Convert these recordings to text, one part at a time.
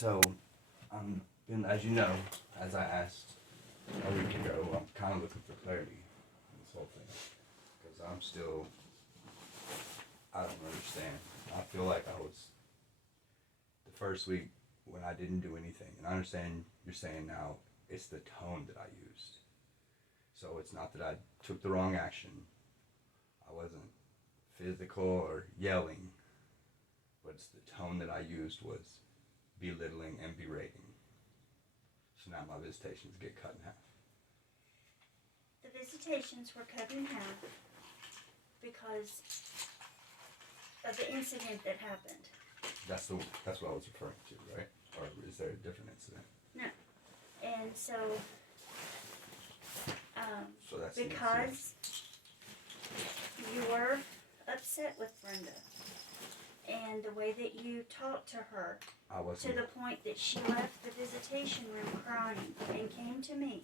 So, as you know, as I asked a week ago, I'm kind of looking for clarity on this whole thing. Because I don't understand. I feel like I was, the first week when I didn't do anything, and I understand you're saying now, it's the tone that I used. So it's not that I took the wrong action. I wasn't physical or yelling, but it's the tone that I used was belittling and berating. So now my visitations get cut in half. The visitations were cut in half because of the incident that happened. That's what I was referring to, right? Or is there a different incident? No. And so that's because you were upset with Brenda and the way that you talked to her, I wasn't. to the point that she left the visitation room crying and came to me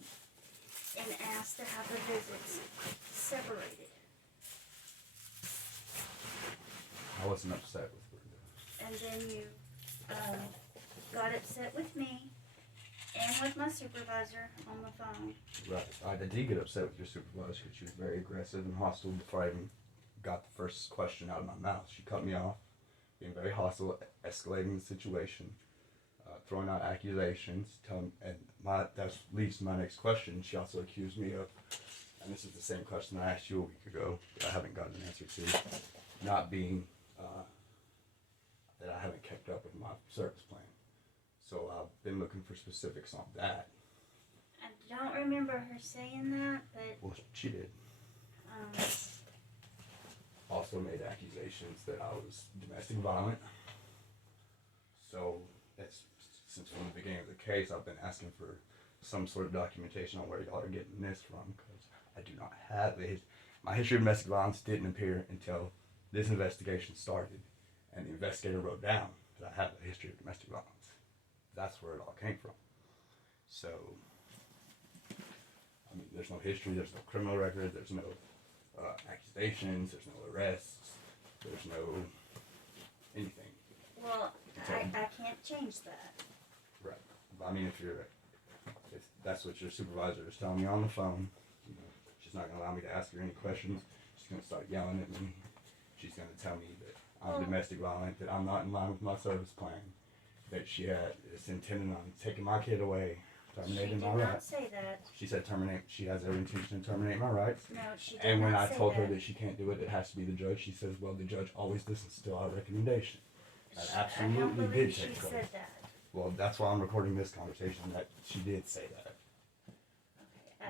and asked to have the visits separated. I wasn't upset with Brenda. And then you got upset with me and with my supervisor on the phone. Right. I did get upset with your supervisor because she was very aggressive and hostile before I even got the first question out of my mouth. She cut me off, being very hostile, escalating the situation, throwing out accusations, that leads to my next question. She also accused me of, and this is the same question I asked you a week ago that I haven't gotten an answer to, not being, that I haven't kept up with my service plan. So I've been looking for specifics on that. I don't remember her saying that, but... Well, she did. Also made accusations that I was domestic violent. So, since from the beginning of the case, I've been asking for some sort of documentation on where y'all are getting this from, because I do not have it. My history of domestic violence didn't appear until this investigation started, and the investigator wrote down that I have a history of domestic violence. That's where it all came from. So, I mean, there's no history, there's no criminal record, there's no accusations, there's no arrests, there's no anything. Well, I can't change that. Right. I mean, if that's what your supervisor is telling me on the phone, she's not going to allow me to ask her any questions. She's going to start yelling at me. She's going to tell me that I'm domestic violent, that I'm not in line with my service plan, that she is intending on taking my kid away, terminating my rights. She did not say that. She said she has every intention to terminate my rights. No, she did And when not I say told her that. that she can't do it, it has to be the judge, she says, well, the judge always listens to our recommendation. That absolutely I don't did believe take she place. said that. Well, that's why I'm recording this conversation, that she did say that.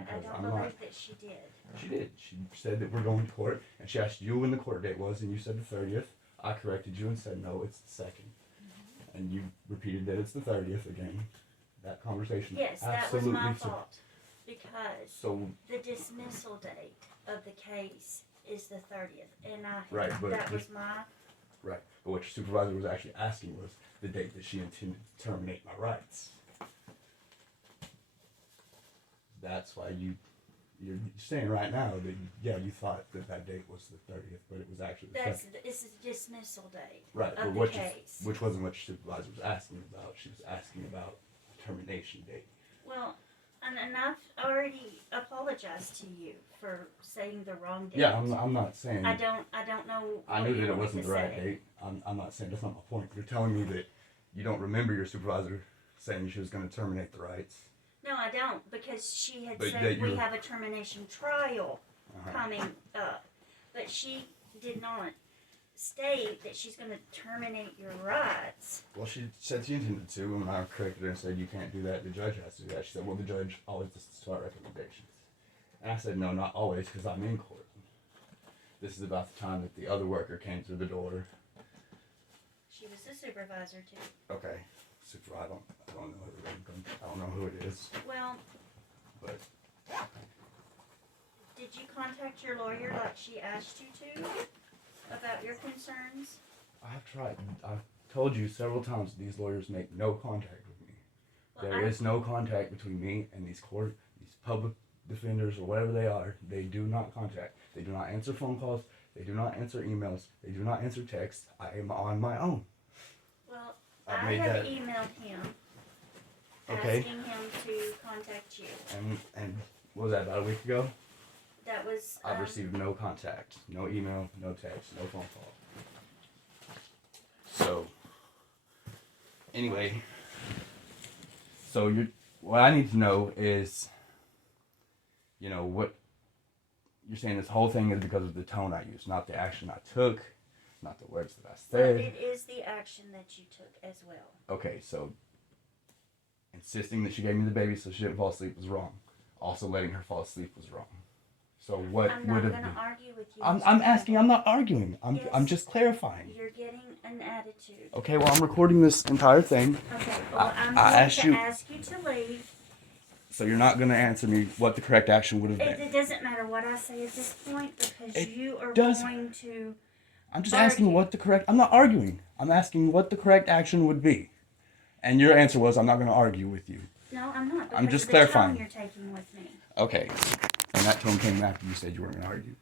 Okay, I don't believe that she did. She did. She said that we're going to court, and she asked you when the court date was, and you said the 30th. I corrected you and said, no, it's the 2nd. Mm-hmm. And you repeated that it's the 30th again. That conversation Yes, that was my fault. Because the dismissal date of the case is the 30th. And that was my... Right. But what your supervisor was actually asking was the date that she intended to terminate my rights. That's why you're saying right now that, you thought that date was the 30th, but it was actually the 2nd. It's the dismissal date of the case. Which wasn't what your supervisor was asking about. She was asking about a termination date. Well, and I've already apologized to you for saying the wrong date. Yeah, I'm not saying... I don't know... I knew that it wasn't the right date. I'm not saying... That's not my point. You're telling me that you don't remember your supervisor saying she was going to terminate the rights. No, I don't, because she had said we have a termination trial coming up. But she did not state that she's going to terminate your rights. Well, she said she intended to, and I corrected her and said, you can't do that, the judge has to do that. She said, well, the judge always listens to our recommendations. And I said, no, not always, because I'm in court. This is about the time that the other worker came through the door. She was the supervisor, too. Okay. I don't know who it is. Well, but did you contact your lawyer like she asked you to about your concerns? I've tried. I've told you several times that these lawyers make no contact with me. Well, there is no contact between me and these public defenders or whatever they are. They do not contact. They do not answer phone calls. They do not answer emails. They do not answer texts. I am on my own. Well, I have emailed him Okay. asking him to contact you. And what was that, about a week ago? That was. I've received no contact, no email, no text, no phone call. So, anyway, what I need to know is, what you're saying. This whole thing is because of the tone I used, not the action I took, not the words that I said. But it is the action that you took as well. Okay, so insisting that she gave me the baby so she didn't fall asleep was wrong. Also letting her fall asleep was wrong. So what I'm would not have going been? to argue with you. I'm asking. I'm not arguing. Yes. I'm just clarifying. You're getting an attitude. Okay, well I'm recording this entire thing. Okay, well I'm I going asked to you- ask you to leave. So you're not going to answer me what the correct action would have been. It doesn't matter what I say at this point because It you are does. going to. I'm just asking what the correct. I'm not arguing. I'm asking what the correct action would be. And your answer was, I'm not going to argue with you. No, I'm not. I'm Because just of the clarifying. tone you're taking with me. Okay. And that tone came after you said you weren't going to argue.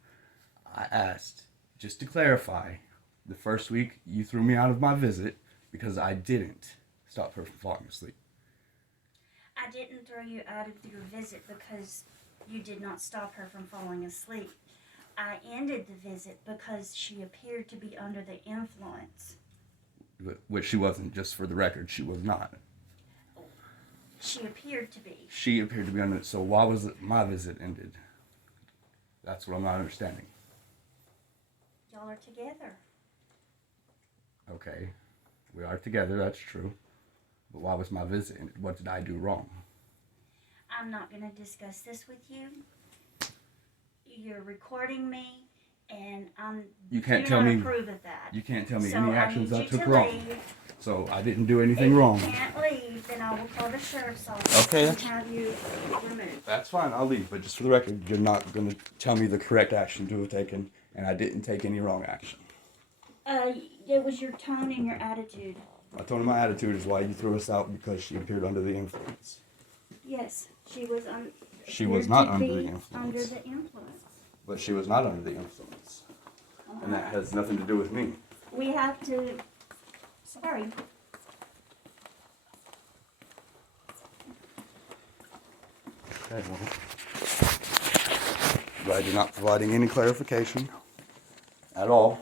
I asked, just to clarify, the first week you threw me out of my visit because I didn't stop her from falling asleep. I didn't throw you out of your visit because you did not stop her from falling asleep. I ended the visit because she appeared to be under the influence. Which she wasn't, just for the record, she was not. She appeared to be. She appeared to be under it, so why was it my visit ended? That's what I'm not understanding. Y'all are together. Okay, we are together, that's true. But why was my visit ended? What did I do wrong? I'm not going to discuss this with you. You're recording me, and You can't do tell not me. approve of that. You can't tell me So any actions I I need you took to wrong. leave. So I didn't do anything If wrong. you can't leave, then I will call the sheriff's office Okay, and that's- have you removed. That's fine, I'll leave. But just for the record, you're not going to tell me the correct action to have taken, and I didn't take any wrong action. It was your tone and your attitude. My tone and my attitude is why you threw us out because she appeared under the influence. Yes, she was She was not appeared to under the be influence. Under the influence. But she was not under the influence. And that has nothing to do with me. We have to. Sorry. Okay, well. Glad you're not providing any clarification at all.